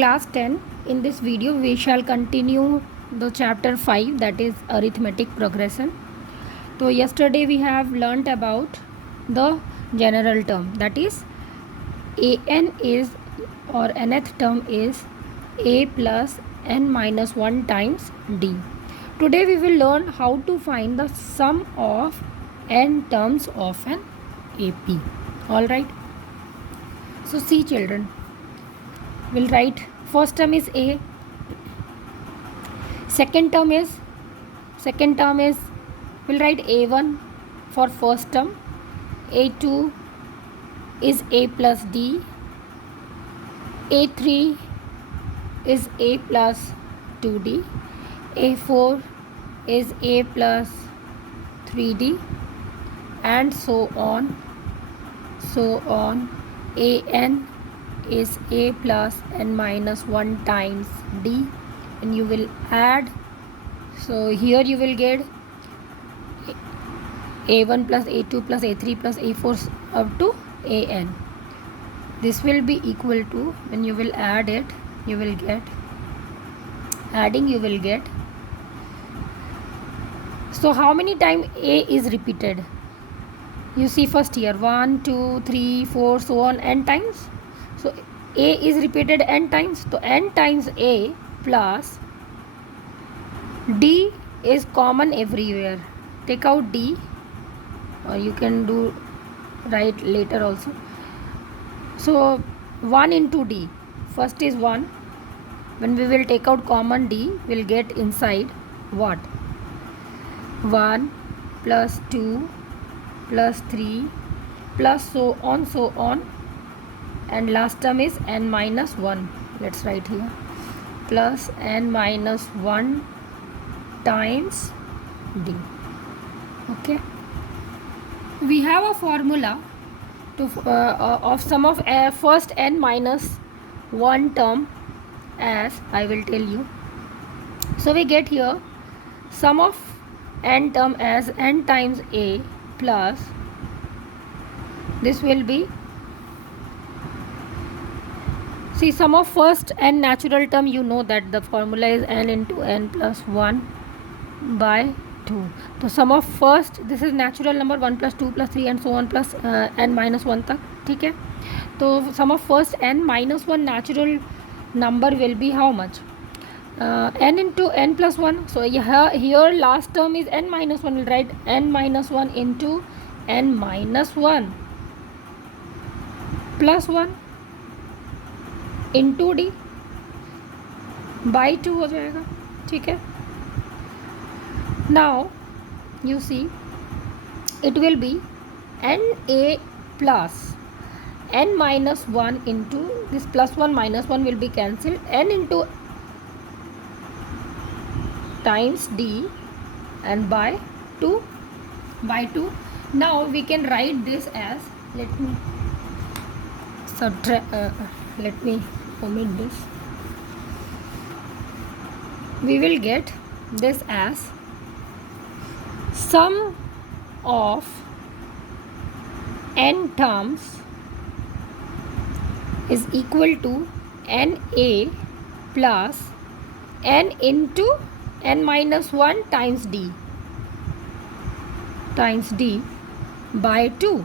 Class 10. In this video we shall continue the chapter 5, that is arithmetic progression. So yesterday we have learnt about the general term, that is an is or nth term is a plus n minus 1 times d. Today we will learn how to find the sum of n terms of an AP. Alright. So see children, we'll write first term is a, second term is we'll write a1 for first term, a2 is a plus d, a3 is a plus 2d, a4 is a plus 3d, and so on. An is a plus n minus 1 times d, and you will add. So here you will get a1 plus a2 plus a3 plus a4 up to an. This will be equal to, when you will add it, you will get, you will get. So how many times a is repeated? You see first here 1 2 3 4 so on n times. So a is repeated n times, so n times a plus d is common everywhere. Take out d, or you can do write later also. So 1 into d, first is 1. When we will take out common d, we'll get inside what? 1 plus 2 plus 3 plus so on, and last term is n minus 1. Let's write here plus n minus 1 times d. Okay, we have a formula to of sum of first n minus 1 term, as I will tell you. So we get here sum of n term as n times a plus, this will be, see, sum of first n natural term, you know that the formula is n into n plus 1 by 2. So sum of first, this is natural number 1 plus 2 plus 3 and so on plus n minus 1 तक, ठीक है. तो sum of first n minus 1 natural number will be how much? N into n plus 1. So here last term is n minus 1. We'll write n minus 1 into n minus 1 plus 1 into d by 2 हो जाएगा, ठीक है. Now you see it will be na plus n minus 1 into this plus 1 minus 1 will be cancelled, n into times d and by 2. Now we can write this as, let me omit this. We will get this as sum of n terms is equal to na plus n into n minus 1 times d by 2,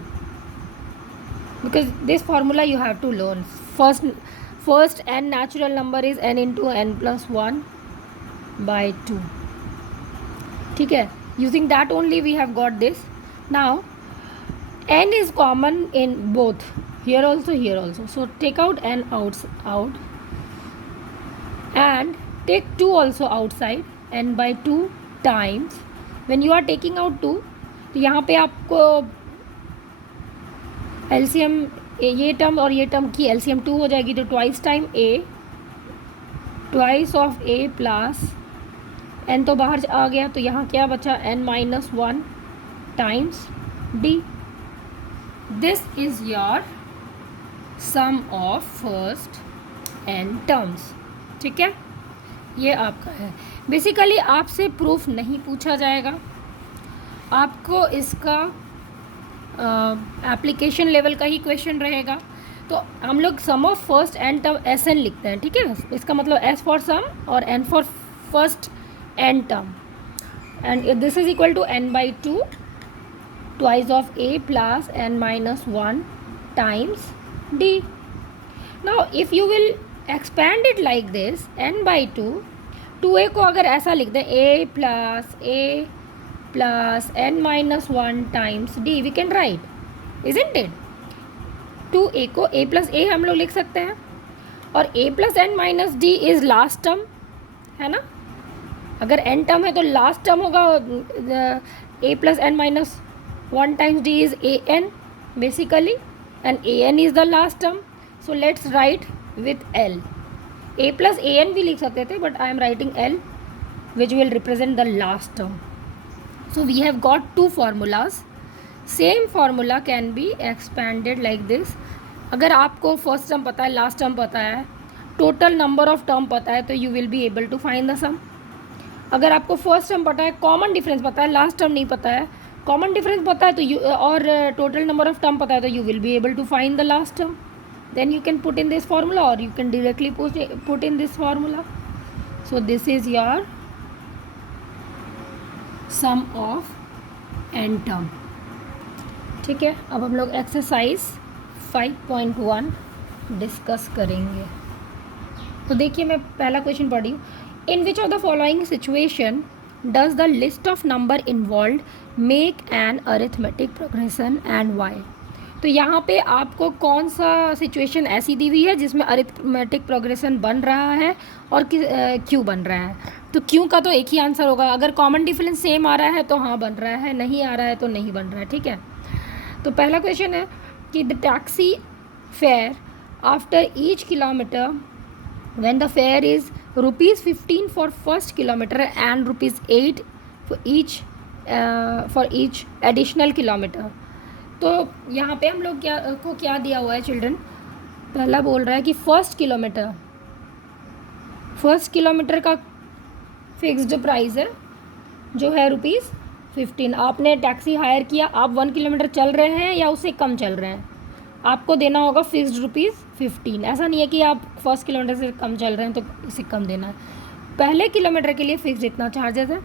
because this formula you have to learn. First n natural number is n into n plus 1 by 2, ठीक है. Using that only we have got this. Now n is common in both, here also, so take out n out and take 2 also outside, n by 2 times. When you are taking out 2, तो यहाँ पे आपको LCM, ये term और ये term की LCM 2 हो जाएगी, तो twice time a, twice of a plus n तो बाहर आ गया, तो यहाँ क्या बचा? n minus 1 times d. This is your sum of first n terms, ठीक है. ये आपका है. बेसिकली आपसे प्रूफ नहीं पूछा जाएगा, आपको इसका एप्लीकेशन लेवल का ही क्वेश्चन रहेगा. तो हम लोग sum of first N term S N लिखते हैं, ठीक है। इसका मतलब एस फॉर सम और N for first N term, and this is equal to N by two twice of A plus N minus one times D. Now if you will expand it like this, N by two A को अगर ऐसा लिख दें A plus N minus one times D, we can write, isn't it. Two A को A plus ए हम लोग लिख सकते हैं, और A plus N minus D is last term, है ना। अगर एन टर्म है तो लास्ट टर्म होगा A plus N minus one times D is A N basically, and A N is the last term. So let's write with L. A plus A N भी लिख सकते थे, but I am writing L which will represent the last term. So we have got two formulas. Same formula can be expanded like this. अगर आपको first term पता है, last term पता है, टोटल नंबर ऑफ टर्म पता है, तो you will be able to find the sum. अगर आपको फर्स्ट टर्म पता है, कॉमन डिफरेंस पता है, लास्ट टर्म नहीं पता है, कॉमन डिफरेंस पता है तो यू, और टोटल नंबर ऑफ टर्म पता है, तो you will be able to find the last term. Then you can put in this formula, or you can directly put in this formula. So this is your sum of n term, ठीक है। अब हम लोग exercise 5.1 discuss करेंगे। तो देखिए, मैं पहला क्वेश्चन पढ़ी हूँ। In which of the following situation does the list of number involve make an arithmetic progression and why. तो यहाँ पे आपको कौन सा सिचुएशन ऐसी दी हुई है जिसमें अरिथमेटिक प्रोग्रेशन बन रहा है और क्यों बन रहा है। तो क्यों का तो एक ही आंसर होगा। अगर कॉमन डिफरेंस सेम आ रहा है तो हाँ बन रहा है, नहीं आ रहा है तो नहीं बन रहा है, ठीक है। तो पहला क्वेश्चन है कि the taxi fare after each kilometre when the fair is ₹15 for first kilometre and ₹8 for each additional kilometre. तो यहाँ पे हम लोग क्या दिया हुआ है चिल्ड्रन। पहला बोल रहा है कि फर्स्ट किलोमीटर का फिक्स्ड प्राइस है जो है ₹15। आपने टैक्सी हायर किया, आप 1 किलोमीटर चल रहे हैं या उससे कम चल रहे हैं, आपको देना होगा फिक्स्ड ₹15। ऐसा नहीं है कि आप फर्स्ट किलोमीटर से कम चल रहे हैं तो इसे कम देना है। पहले किलोमीटर के लिए फिक्स्ड इतना चार्जेस है।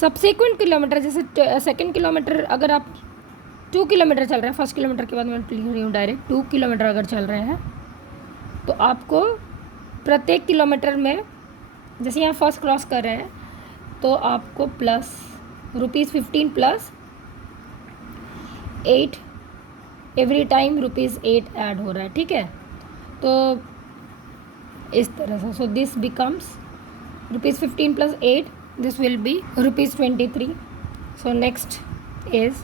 सब्सिक्वेंट किलोमीटर, जैसे सेकेंड किलोमीटर अगर आप 2 किलोमीटर चल रहे हैं, फर्स्ट किलोमीटर के बाद मैं लिख रही हूँ डायरेक्ट, 2 किलोमीटर अगर चल रहे हैं तो आपको प्रत्येक किलोमीटर में, जैसे यहाँ फर्स्ट क्रॉस कर रहे हैं तो आपको plus ₹15 plus 8 every time ₹8 add हो रहा है, ठीक है। तो इस तरह से, so this becomes ₹15 plus 8, this will be ₹23। So next is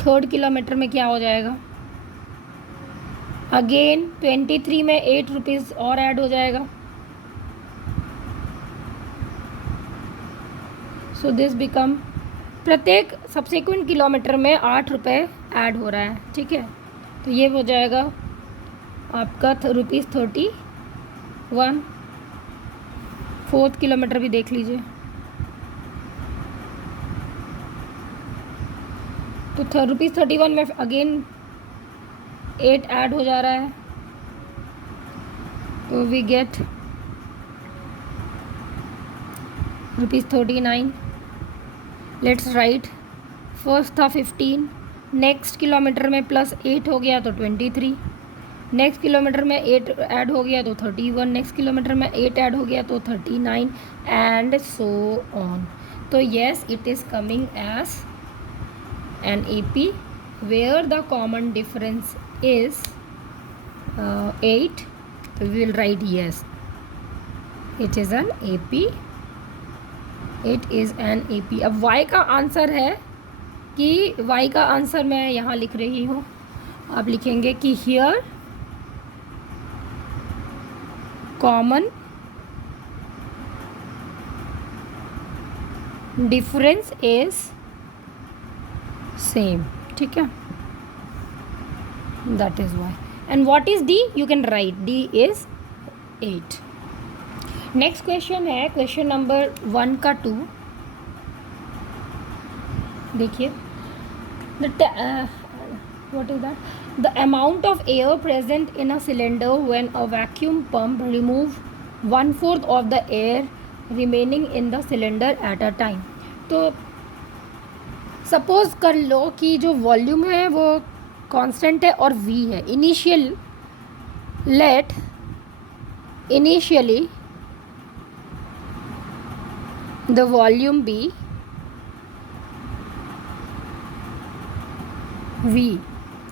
third kilometre में क्या हो जाएगा। अगेन 23 में ₹8 और ऐड हो जाएगा। सो दिस बिकम, प्रत्येक सब्सिक्वेंट किलोमीटर में ₹8 ऐड हो रहा है, ठीक है। तो ये हो जाएगा आपका ₹31। फोर्थ किलोमीटर भी देख लीजिए, तो ₹31 में अगेन 8 ऐड हो जा रहा है, तो we get ₹39। Let's write, first था 15, नेक्स्ट किलोमीटर में प्लस 8 हो गया तो 23, नेक्स्ट किलोमीटर में 8 ऐड हो गया तो 31, नेक्स्ट किलोमीटर में 8 ऐड हो गया तो 39 एंड सो ऑन। तो yes, it is coming as an AP where the common difference is 8, so we will write yes, it is an AP, it is an AP। अब y का answer है कि y का answer मैं यहाँ लिख रही हूँ, आप लिखेंगे कि here common difference is same, ठीक है, that is why. And what is D, you can write D is 8। Next question है क्वेश्चन नंबर 1 का 2। देखिए, what is that, the amount of air present in a cylinder when a vacuum pump remove 1/4 of the air remaining in the cylinder at a time. तो suppose कर लो कि जो volume है वो constant है और v है। Initially the volume be v,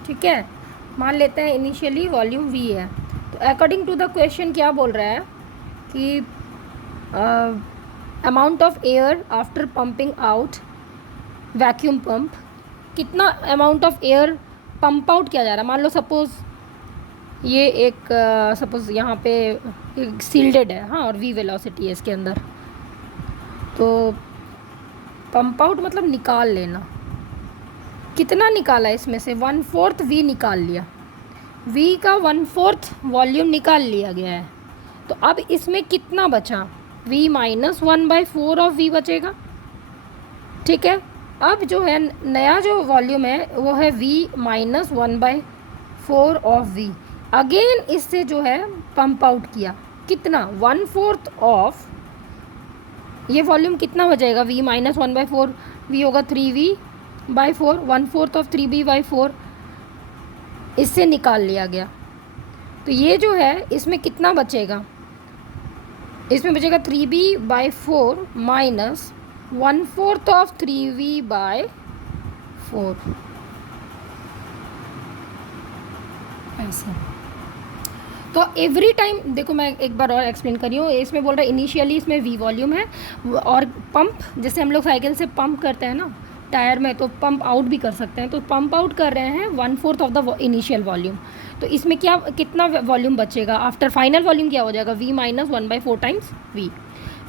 ठीक है, मान लेते हैं इनिशियली वॉल्यूम v है। तो अकॉर्डिंग टू द क्वेश्चन क्या बोल रहा है कि amount of air after pumping out vacuum pump, कितना amount of air pump out किया जा रहा है। मान लो सपोज ये एक सपोज यहाँ पे सील्डेड है, हाँ, और v वेलोसिटी है इसके अंदर। तो पंप आउट मतलब निकाल लेना, कितना निकाला इसमें से 1/4 v निकाल लिया, v का 1/4 वॉल्यूम निकाल लिया गया है। तो अब इसमें कितना बचा, v माइनस 1/4 ऑफ v बचेगा, ठीक है। अब जो है नया जो वॉल्यूम है वो है v minus 1/4 of v। Again इससे जो है पंप आउट किया, कितना 1/4 ऑफ, ये वॉल्यूम कितना हो जाएगा, v माइनस 1/4, v होगा 3v/4, 1/4 ऑफ 3v/4 इससे निकाल लिया गया। तो ये जो है इसमें कितना बचेगा, इसमें बचेगा 3v/4 माइनस 1/4 ऑफ 3v/4, ऐसा। तो एवरी टाइम देखो, मैं एक बार और एक्सप्लेन कर रही हूँ। इसमें बोल रहा है इनिशियली इसमें v वॉल्यूम है, और पंप जैसे हम लोग साइकिल से पंप करते हैं ना टायर में, तो पंप आउट भी कर सकते हैं। तो पंप आउट कर रहे हैं 1/4 ऑफ द इनिशियल वॉल्यूम। तो इसमें क्या कितना वॉल्यूम बचेगा आफ्टर फाइनल वॉल्यूम, क्या हो जाएगा v माइनस 1/4 टाइम्स v।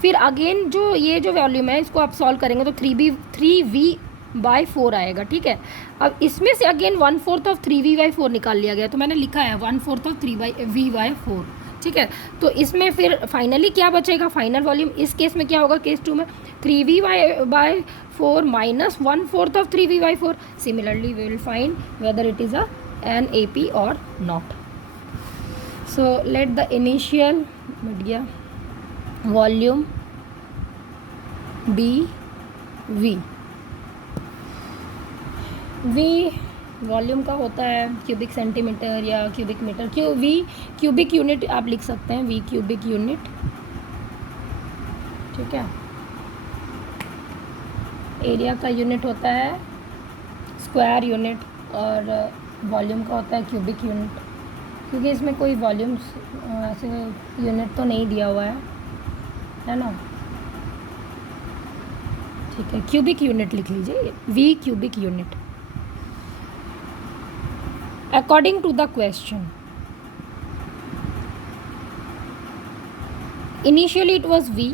फिर अगेन जो ये जो वॉल्यूम है इसको आप सॉल्व करेंगे तो 3v/4 आएगा, ठीक है। अब इसमें से अगेन 1/4 ऑफ 3v/4 निकाल लिया गया, तो मैंने लिखा है 1/4 ऑफ 3v/4, ठीक है। तो इसमें फिर फाइनली क्या बचेगा, फाइनल वॉल्यूम इस केस में क्या होगा, केस 2 में 3v/4 minus 1/4 of 3v/4। Similarly we will find whether it is an AP or not. So let the initial media volume be v। v volume का होता है क्यूबिक सेंटीमीटर या cubic metre, v cubic unit आप लिख सकते हैं, v cubic unit, ठीक है। एरिया का यूनिट होता है स्क्वायर यूनिट, और वॉल्यूम का होता है क्यूबिक यूनिट। क्योंकि इसमें कोई वॉल्यूम ऐसे यूनिट तो नहीं दिया हुआ है ना, ठीक है। क्यूबिक यूनिट लिख लीजिए, v cubic unit. According to the question, initially it was v,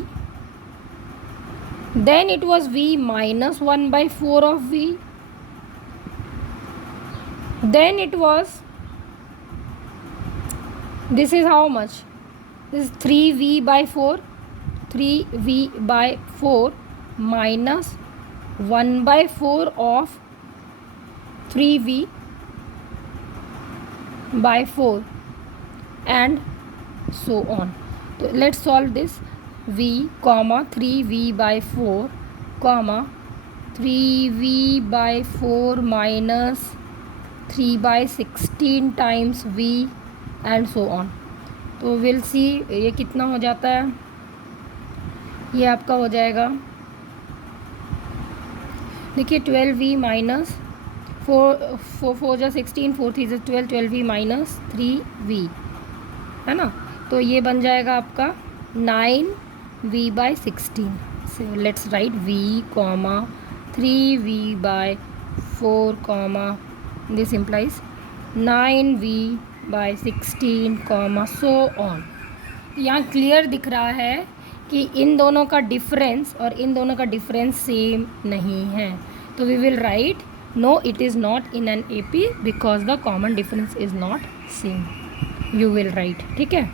then it was v minus 1/4 of v, then it was, this is how much, this is 3v/4, 3v/4 minus 1/4 of 3v/4 and so on. So let's solve this, v comma 3v/4 comma 3v/4 minus 3/16 times v and so on. तो we'll see ये कितना हो जाता है। ये आपका हो जाएगा, देखिए 12v माइनस 4 जा 16, 4 3 जा 12, 12v माइनस 3v है ना। तो ये बन जाएगा आपका 9v/16। So let's write v comma 3v/4 comma this implies 9v/16 comma so on। यहाँ क्लियर दिख रहा है कि इन दोनों का डिफरेंस और इन दोनों का डिफरेंस सेम नहीं है। तो we will write no, it is not in an AP because the common difference is not same, you will write, ठीक है।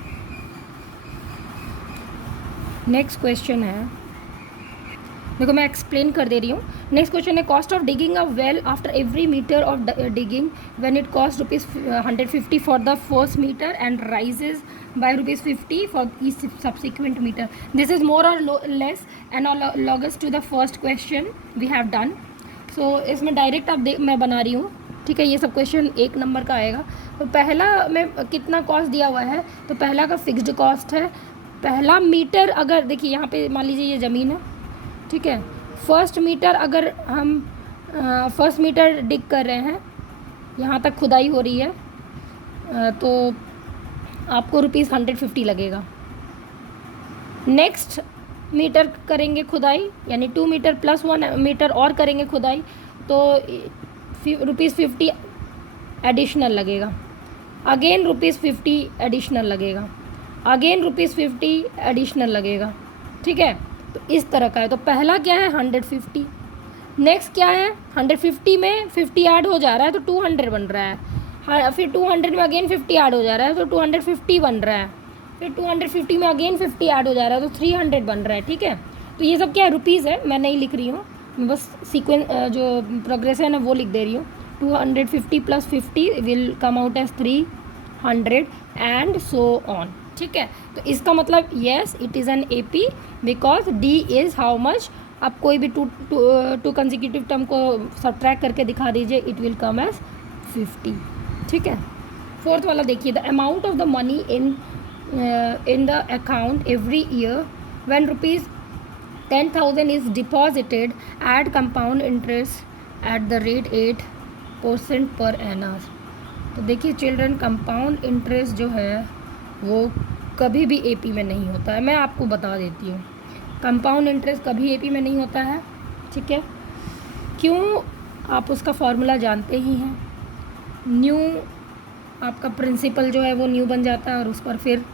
नेक्स्ट क्वेश्चन है, देखो मैं एक्सप्लेन कर दे रही हूँ। नेक्स्ट क्वेश्चन है cost of digging a well after every metre of digging when it cost ₹150 for the first metre and rises by ₹50 for each subsequent metre. This is more or less analogous to the first question we have done. So इसमें direct आप मैं बना रही हूँ, ठीक है। ये सब क्वेश्चन 1 नंबर का आएगा। तो पहला में कितना कॉस्ट दिया हुआ है, तो पहला का फिक्स्ड कॉस्ट है। पहला मीटर अगर देखिए यहाँ पे मान लीजिए ये ज़मीन है, ठीक है। फर्स्ट मीटर अगर हम फर्स्ट मीटर डिग कर रहे हैं, यहाँ तक खुदाई हो रही है, तो आपको ₹150 लगेगा। नेक्स्ट मीटर करेंगे खुदाई, यानी 2 मीटर प्लस 1 मीटर और करेंगे खुदाई, तो ₹50 एडिशनल लगेगा। अगेन ₹50 एडिशनल लगेगा, अगेन ₹50 एडिशनल लगेगा, ठीक है। तो इस तरह का है। तो पहला क्या है 150, नेक्स्ट क्या है 150 में 50 ऐड हो जा रहा है तो 200 बन रहा है। हाँ, फिर 200 में अगेन 50 ऐड हो जा रहा है तो 250 बन रहा है। फिर 250 में अगेन 50 ऐड हो जा रहा है तो 300 बन रहा है, ठीक है। तो ये सब क्या है रुपीज़ है, मैं नहीं लिख रही हूँ, मैं बस सीक्वेंस जो प्रोग्रेस है ना वो लिख दे रही हूँ। 250 + 50 will come out as 300 and so on, ठीक है। तो इसका मतलब yes it is an AP because d is how much. आप कोई भी टू कंसेक्यूटिव टर्म को सब्ट्रैक्ट करके दिखा दीजिए, इट विल कम एज 50, ठीक है। फोर्थ वाला देखिए, the amount of the money in the account every year when ₹10,000 is deposited at compound interest at the rate 8% per annum. तो देखिए चिल्ड्रन, कंपाउंड इंटरेस्ट जो है वो कभी भी AP में नहीं होता है। मैं आपको बता देती हूँ, कंपाउंड इंटरेस्ट कभी AP में नहीं होता है, ठीक है। क्यों? आप उसका फॉर्मूला जानते ही हैं। न्यू आपका प्रिंसिपल जो है वो न्यू बन जाता है और उस पर फिर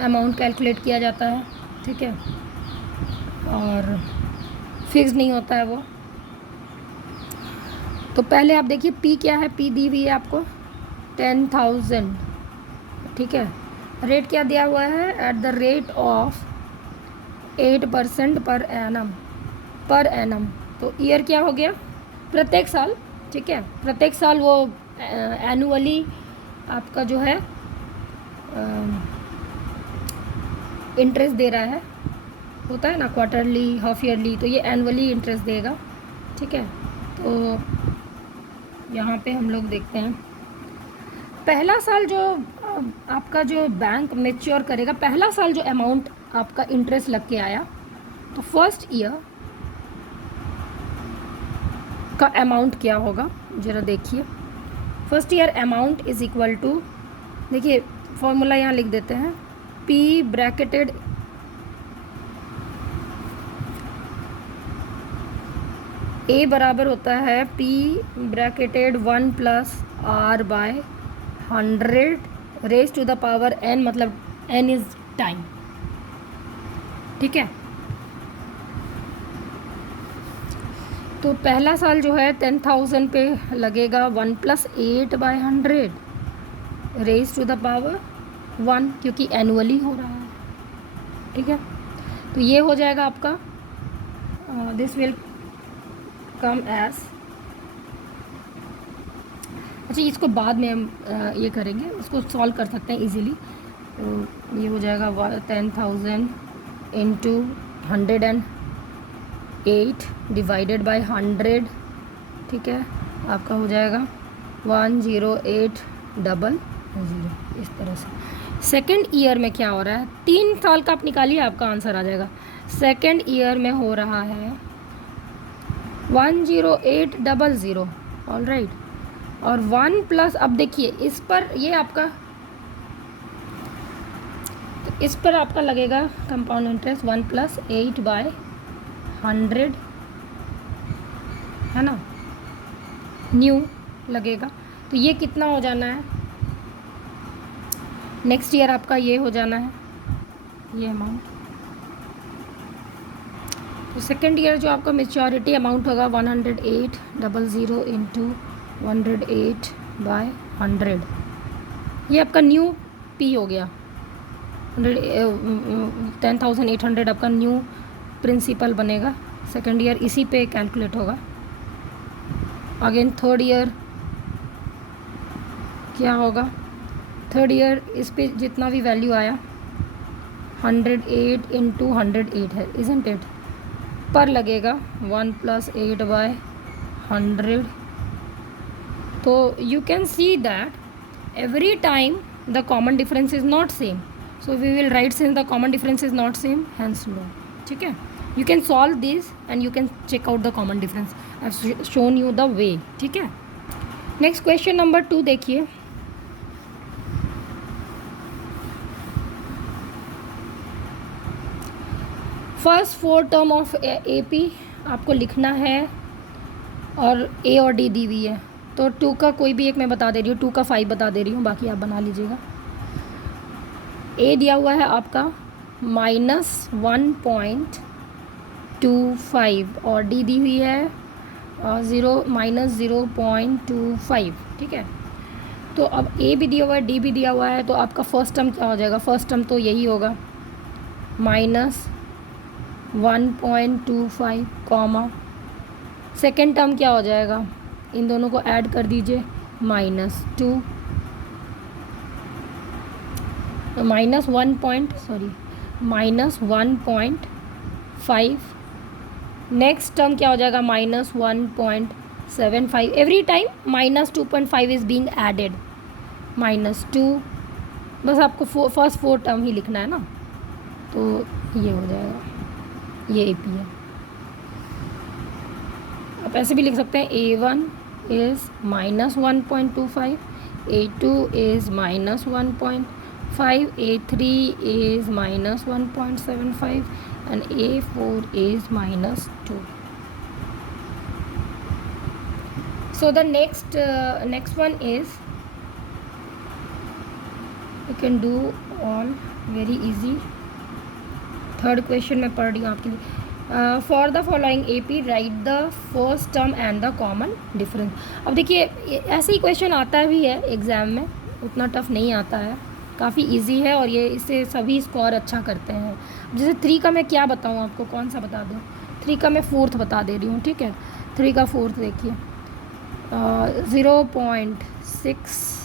अमाउंट कैलकुलेट किया जाता है, ठीक है। और फिक्स नहीं होता है वो। तो पहले आप देखिए P क्या है, P दी हुई है आपको 10,000, ठीक है। रेट क्या दिया हुआ है, eight the rate of 8% per annum. तो ईयर क्या हो गया, प्रत्येक साल, ठीक है। प्रत्येक साल वो एनुअली आपका जो है इंटरेस्ट दे रहा है, होता है ना क्वार्टरली, हाफ ईयरली, तो ये एनुअली इंटरेस्ट देगा, ठीक है। तो यहाँ पे हम लोग देखते हैं पहला साल जो आपका जो बैंक मैच्योर करेगा, पहला साल जो अमाउंट आपका इंटरेस्ट लग के आया, तो फर्स्ट ईयर का अमाउंट क्या होगा ज़रा देखिए। First year amount is equal to, देखिए फॉर्मूला यहाँ लिख देते हैं, P ब्रैकेटेड A बराबर होता है P bracketed 1 + R/100 raise to the power n, मतलब n इज़ टाइम, ठीक है। तो पहला साल जो है 10,000 पे लगेगा 1 + 8/100 रेज टू द पावर 1, क्योंकि एनुअली हो रहा है, ठीक है। तो ये हो जाएगा आपका, दिस विल कम एज, अच्छा इसको बाद में हम ये करेंगे, इसको सॉल्व कर सकते हैं इजीली। तो ये हो जाएगा 10,000 इंटू 108 डिवाइडेड बाय 100, ठीक है। आपका हो जाएगा 10800, इस तरह से। सेकेंड ईयर में क्या हो रहा है, 3 साल का आप निकालिए, आपका आंसर आ जाएगा। सेकेंड ईयर में हो रहा है 10800, ऑल राइट। और 1 प्लस, अब देखिए इस पर ये आपका, तो इस पर आपका लगेगा कंपाउंड इंटरेस्ट 1 + 8/100, है ना, न्यू लगेगा। तो ये कितना हो जाना है, नेक्स्ट ईयर आपका ये हो जाना है ये अमाउंट। तो सेकेंड ईयर जो आपका मेच्योरिटी अमाउंट होगा 10800 इंटू 108/100, ये आपका न्यू P हो गया। 10,800 आपका न्यू प्रिंसिपल बनेगा, सेकेंड ईयर इसी पे कैलकुलेट होगा। अगेन थर्ड ईयर क्या होगा, थर्ड ईयर इस पे जितना भी वैल्यू आया 108 इंटू 108 है, इजंट इट, पर लगेगा 1 + 8/100। तो you can see that every time the common difference is not same, so we will write since the common difference is not same hence no. ठीक है, you can solve this and you can check out the common difference, I have shown you the way. ठीक है, next question number 2 देखिए। First 4 term of AP आपको लिखना है और A और D दी हुई है, तो 2 का कोई भी एक मैं बता दे रही हूँ, 2 का 5 बता दे रही हूँ, बाकी आप बना लीजिएगा। A दिया हुआ है आपका -1.25 और D दी हुई है -0.25। ठीक है, तो अब A भी दिया हुआ है, D भी दिया हुआ है, तो आपका फर्स्ट टर्म क्या हो जाएगा, फर्स्ट टर्म तो यही होगा -1.25 कॉमा, सेकेंड टर्म क्या हो जाएगा, इन दोनों को ऐड कर दीजिए -2, -1.5। नेक्स्ट टर्म क्या हो जाएगा -1.75। Every time -2.5 is being added, -2। बस आपको फर्स्ट 4 टर्म ही लिखना है ना, तो ये हो जाएगा, ये AP है। आप ऐसे भी लिख सकते हैं A1 is -1.25, A2 is -1.5, A3 is -1.75 and A4 is -2. So the next one is, you can do all very easy। Third question में पढ़ रही हूँ आपके लिए। For the following AP right the first term and the common difference. अब देखिए ऐसे ही question आता भी है एग्ज़ाम में, उतना टफ नहीं आता है, काफ़ी इजी है और ये इससे सभी स्कोर अच्छा करते हैं। जैसे 3 का मैं क्या बताऊँ आपको, कौन सा बता दूँ, 3 का मैं 4th बता दे रही हूँ। ठीक है, 3 का 4th देखिए, 0.6,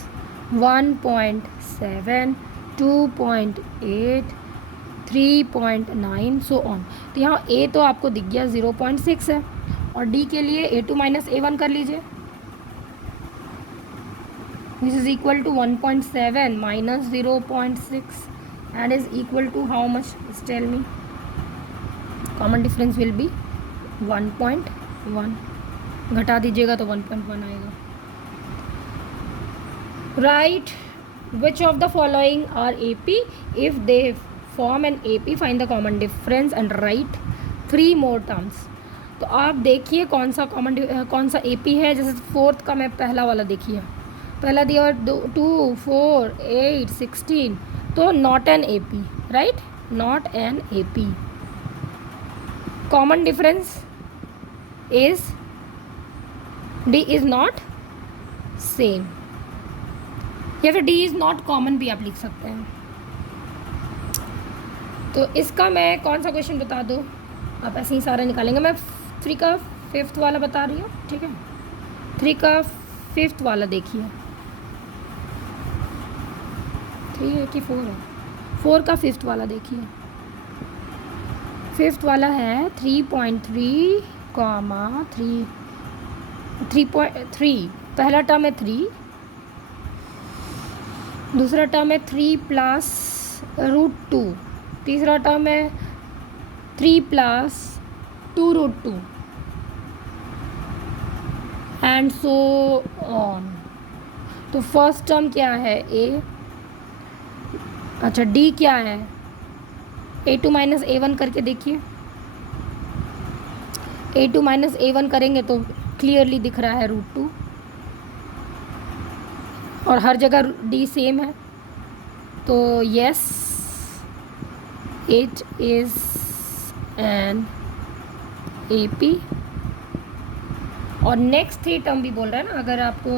1.7, 2.8, 3.9 सो ऑन। तो यहाँ A तो आपको दिख गया 0.6 है, और D के लिए A2 - A1 कर लीजिए, which is equal to 1.7 minus 0.6 and is equal to how much, just tell me। common difference will be 1.1, घटा दीजिएगा तो 1.1 आएगा। write which of the following are AP, if they form an AP find the common difference and write 3 more terms। तो आप देखिए कौन सा AP है। जैसे 4th का मैं पहला वाला देखिए, पहला दिया हुआ 2, 4, 8, 16, तो not an AP, right, not an AP। Common difference is D is not same, या फिर D इज नॉट कॉमन भी आप लिख सकते हैं। तो इसका मैं कौन सा क्वेश्चन बता दूँ, आप ऐसे ही सारा निकालेंगे। मैं 3 का 5th वाला बता रही हूँ। ठीक है, 3 का 5th वाला देखिए, 3 है कि 4 है, 4 का 5th वाला देखिए। 5th वाला है 3.3, 3.3। पहला टर्म है 3, दूसरा टर्म है 3 + √2, तीसरा टर्म है 3 + 2√2 एंड सो ऑन। तो फर्स्ट टर्म क्या है A, अच्छा D क्या है, A2 - A1 करके देखिए। A2 - A1 करेंगे तो क्लियरली दिख रहा है √2, और हर जगह D सेम है, तो yes it is an AP। और नेक्स्ट 3 टर्म भी बोल रहा है ना, अगर आपको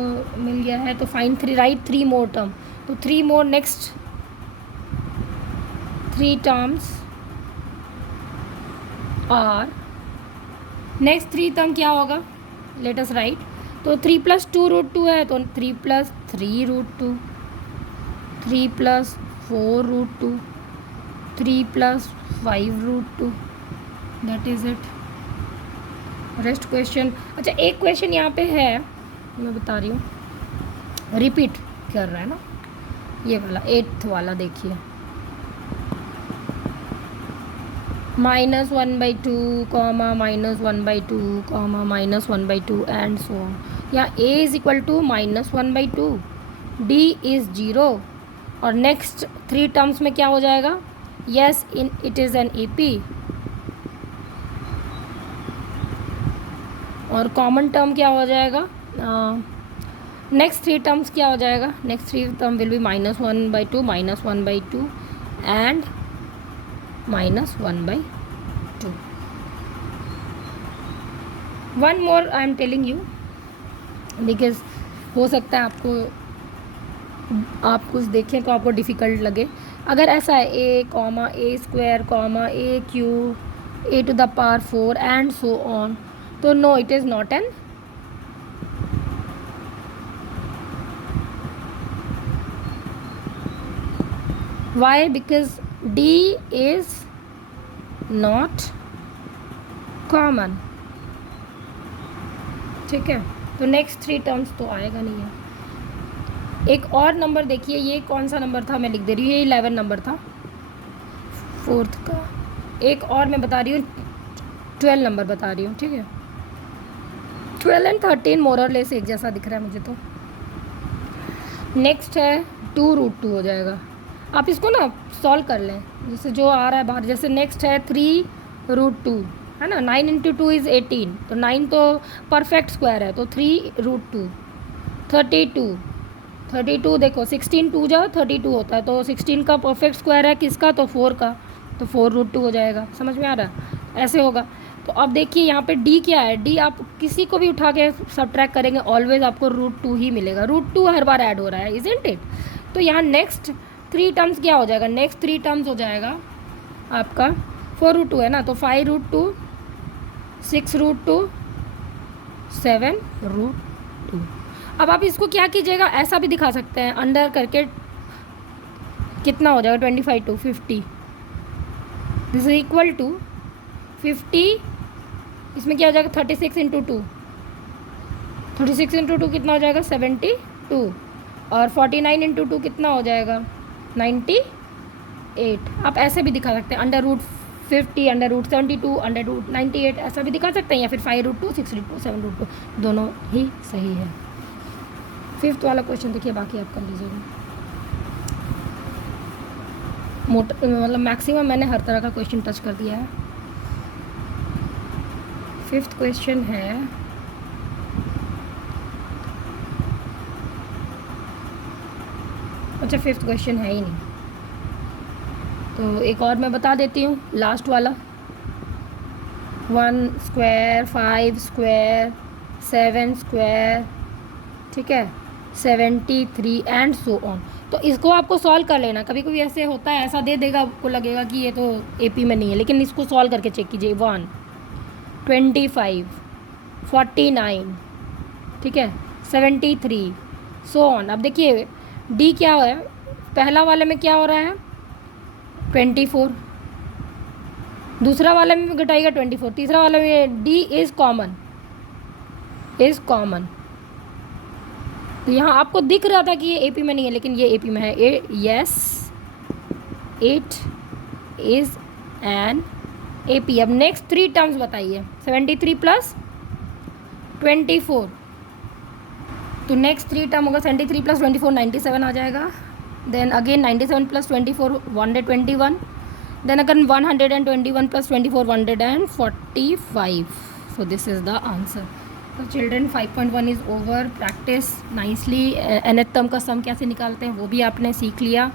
मिल गया है तो फाइंड 3, राइट 3 मोर टर्म, तो 3 more next 3 terms are next 3 term क्या होगा, लेट अस राइट। तो 3 + 2√2 है, तो 3 + 3√2, 3 + 4√2, 3 + 5√2, that is it. Rest question, अच्छा एक क्वेश्चन यहाँ पे है, मैं बता रही हूँ, रिपीट कर रहा है ना, ये वाला 8th वाला देखिए, -1/2, -1/2, -1/2 एंड सो ऑन। यहाँ a is equal to -1/2, d is 0, और नेक्स्ट 3 टर्म्स में क्या हो जाएगा, yes it is an AP, और कॉमन टर्म क्या हो जाएगा, नेक्स्ट 3 टर्म्स क्या हो जाएगा, next 3 term will be -1/2, -1/2 and -1/2। One more I am telling you, because हो सकता है आप कुछ देखें तो आपको डिफ़िकल्ट लगे। अगर ऐसा है a, a², a³ a⁴ and so on, तो no it is not an Y, because d is not common, ठीक है। तो नेक्स्ट 3 टर्म्स तो आएगा नहीं है। एक और नंबर देखिए, ये कौन सा नंबर था, मैं लिख दे रही हूँ, ये 11 नंबर था 4th का। एक और मैं बता रही हूँ, 12 नंबर बता रही हूँ, ठीक है। 12 एंड 13 मोर और लेस एक जैसा दिख रहा है मुझे। तो नेक्स्ट है 2√2 हो जाएगा। आप इसको ना सॉल्व कर लें, जैसे जो आ रहा है बाहर। जैसे नेक्स्ट है 3√2, है ना, 9 × 2 इज़ 18, तो 9 तो परफेक्ट स्क्वायर है, तो 3√2, 32 देखो, 16 2 जाओ 32 होता है, तो 16 का परफेक्ट स्क्वायर है किसका, तो 4 का, तो 4√2 हो जाएगा। समझ में आ रहा है, ऐसे होगा। तो अब देखिए यहाँ पे d क्या है, d आप किसी को भी उठा के सब्ट्रैक्ट करेंगे ऑलवेज आपको √2 ही मिलेगा, √2 हर बार ऐड हो रहा है, इजंट इट। तो यहाँ नेक्स्ट 3 टर्म्स क्या हो जाएगा, नेक्स्ट 3 टर्म्स हो जाएगा आपका 4√2 है ना, तो 5√2, 6√2, 7√2। अब आप इसको क्या कीजिएगा, ऐसा भी दिखा सकते हैं, अंडर करके कितना हो जाएगा, 25 to 50, this is equal to 50, इसमें क्या हो जाएगा 36 × 2, 36 × 2 कितना हो जाएगा 72, और 49 × 2 कितना हो जाएगा 98। आप ऐसे भी दिखा सकते हैं, √50, √72, √98, ऐसा भी दिखा सकते हैं, या फिर 5√2, 6√2, 7√2, दोनों ही सही है। 5th वाला क्वेश्चन देखिए, बाकी आप कर लीजिएगा। मतलब मैक्सिमम मैंने हर तरह का क्वेश्चन टच कर दिया है। 5th क्वेश्चन है, अच्छा 5th क्वेश्चन है ही नहीं, तो एक और मैं बता देती हूँ, लास्ट वाला, 1², 5², 7², ठीक है, 73 एंड सो ऑन। तो इसको आपको सॉल्व कर लेना। कभी कभी ऐसे होता है, ऐसा दे देगा, आपको लगेगा कि ये तो AP में नहीं है, लेकिन इसको सॉल्व करके चेक कीजिए। 1, 25, 49, ठीक है, 73 सो ऑन। अब देखिए D क्या है, पहला वाले में क्या हो रहा है 24, दूसरा वाले में घटाएगा 24, तीसरा वाले में D इज़ कॉमन, तो यहाँ आपको दिख रहा था कि ये AP में नहीं है, लेकिन ये AP में है। Yes it is an AP। अब नेक्स्ट 3 टर्म्स बताइए, 73 + 24, तो नेक्स्ट 3 टर्म होगा 73 + 24, 97 आ जाएगा। Then again 97 + 24, 121, then again 121 + 24, 145। So this is the answer. तो children 5.1 is over. Practice nicely. nth term का सम कैसे निकालते हैं वो भी आपने सीख लिया,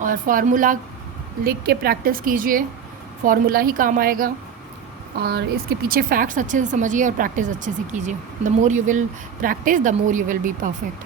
और फार्मूला लिख के प्रैक्टिस कीजिए, फार्मूला ही काम आएगा। और इसके पीछे फैक्ट्स अच्छे से समझिए और प्रैक्टिस अच्छे से कीजिए। The more you will practice the more you will be perfect.